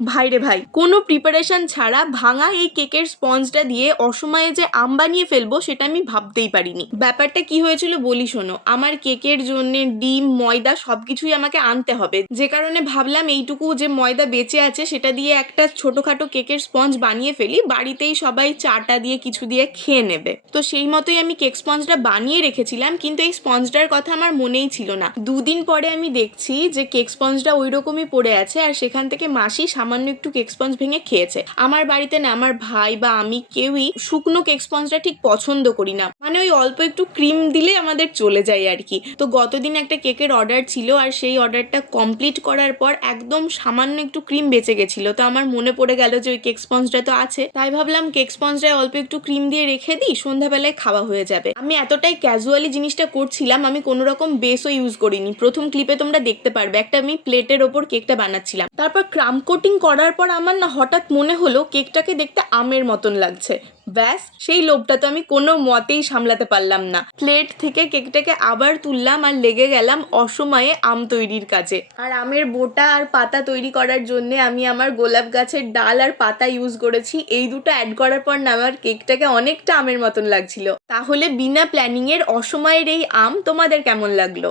ভাইরে ভাই, কোনো প্রিপারেশন ছাড়া ভাঙা এই কেকের স্পঞ্জটা দিয়ে অসময়ে যে আম বানিয়ে ফেলবো সেটা আমি ভাবতেই পারিনি। ব্যাপারটা কি হয়েছিল বলি শোনো। আমার কেকের জন্য ডিম, ময়দা সবকিছুই আমাকে আনতে হবে, যে কারণে ভাবলাম এইটুকু যে ময়দা বেঁচে আছে সেটা দিয়ে একটা ছোটখাটো কেকের স্পঞ্জ বানিয়ে ফেলি, বাড়িতেই সবাই চাটা দিয়ে কিছু দিয়ে খেয়ে নেবে। তো সেই মতোই আমি কেক স্পঞ্জটা বানিয়ে রেখেছিলাম, কিন্তু এই স্পঞ্জটার কথা আমার মনেই ছিল না। দুদিন পরে আমি দেখছি যে কেক স্পঞ্জটা ওই রকমই পড়ে আছে, আর সেখান থেকে মাসি সামান্য একটু কেক স্পঞ্জ ভেঙে খেয়েছে। আমার বাড়িতে না আমার ভাই বা আমি কেউই শুকনো কেক স্পঞ্জটা ঠিক পছন্দ করি না, মানে ওই অল্প একটু ক্রিম দিলে আমাদের চলে যায় আর কি। তো গতদিন একটা কেকের অর্ডার ছিল, আর সেই অর্ডারটা কমপ্লিট করার পর একদম সামান্য একটু ক্রিম বেঁচে গেছিল। তো আমার মনে পড়ে গেল যে ওই কেক স্পঞ্জটা তো আছে, তাই ভাবলাম কেক স্পঞ্জটায় অল্প একটু ক্রিম দিয়ে রেখে দিই, সন্ধ্যাবেলায় খাওয়া হয়ে যাবে। আমি এতটাই ক্যাজুয়ালি জিনিসটা করছিলাম, আমি কোনো রকম বেসও ইউজ করিনি। প্রথম ক্লিপে তোমরা দেখতে পারবে একটা আমি প্লেটের ওপর কেকটা বানাচ্ছিলাম, তারপর ক্রাম কোটিং করার পর আমার না হঠাৎ মনে হলো কেকটাকে দেখতে আমের মতন লাগছে। ব্যাস, সেই লোভটা তো আমি কোনো মতেই সামলাতে পারলাম না। প্লেট থেকে কেকটাকে আবার তুললাম আর লেগে গেলাম অসময়ে আম তৈরির কাজে। আর আমের বোটা আর পাতা তৈরি করার জন্য আমি আমার গোলাপ গাছের ডাল আর পাতা ইউজ করেছি। এই দুটো অ্যাড করার পর না আমার কেকটাকে অনেকটা আমের মতন লাগছিল। তাহলে বিনা প্ল্যানিং এর অসময়ের এই আম তোমাদের কেমন লাগলো?